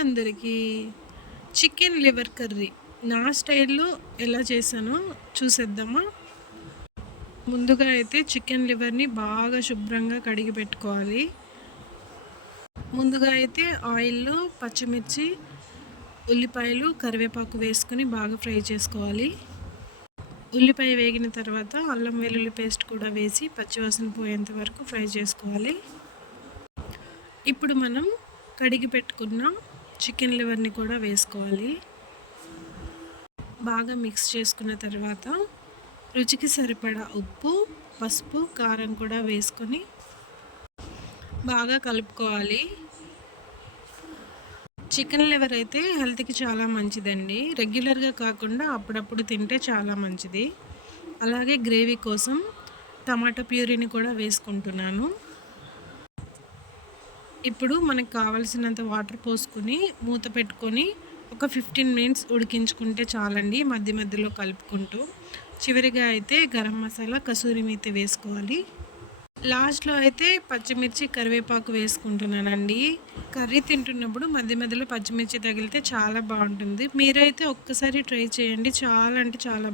అందరికీ. Chicken liver curry నా స్టైల్‌లో ఎలా చేశానో చూసేద్దామా? ముందుగా అయితే చికెన్ లివర్‌ని బాగా శుభ్రంగా కడిగి పెట్టుకోవాలి. ముందుగా అయితే ఆయిల్‌లో పచ్చిమిర్చి, ఉల్లిపాయలు, కరివేపాకు వేసుకొని బాగా ఫ్రై చేసుకోవాలి. ఉల్లిపాయ వేగిన తర్వాత అల్లం వెల్లుల్లి పేస్ట్ కూడా వేసి పచ్చివాసన పోయేంత వరకు ఫ్రై చేసుకోవాలి. ఇప్పుడు మనం కడిగి పెట్టుకున్న చికెన్ లివర్ని కూడా వేసుకోవాలి. బాగా మిక్స్ చేసుకున్న తర్వాత రుచికి సరిపడా ఉప్పు, పసుపు, కారం కూడా వేసుకొని బాగా కలుపుకోవాలి. చికెన్ లివర్ అయితే హెల్త్‌కి చాలా మంచిదండి. రెగ్యులర్‌గా కాకుండా అప్పుడప్పుడు తింటే చాలా మంచిది. అలాగే గ్రేవీ కోసం టమాటా ప్యూరీని కూడా వేసుకుంటున్నాను. ఇప్పుడు మనకు కావాల్సినంత వాటర్ పోసుకొని మూత పెట్టుకొని ఒక 15 మినిట్స్ ఉడికించుకుంటే చాలండి, మధ్య మధ్యలో కలుపుకుంటూ. చివరిగా అయితే గరం మసాలా, కసూరి మేతి వేసుకోవాలి. లాస్ట్‌లో అయితే పచ్చిమిర్చి, కరివేపాకు వేసుకుంటున్నానండి. కర్రీ తింటున్నప్పుడు మధ్య మధ్యలో పచ్చిమిర్చి తగిలితే చాలా బాగుంటుంది. మీరైతే ఒక్కసారి ట్రై చేయండి. చాలా అంటే చాలా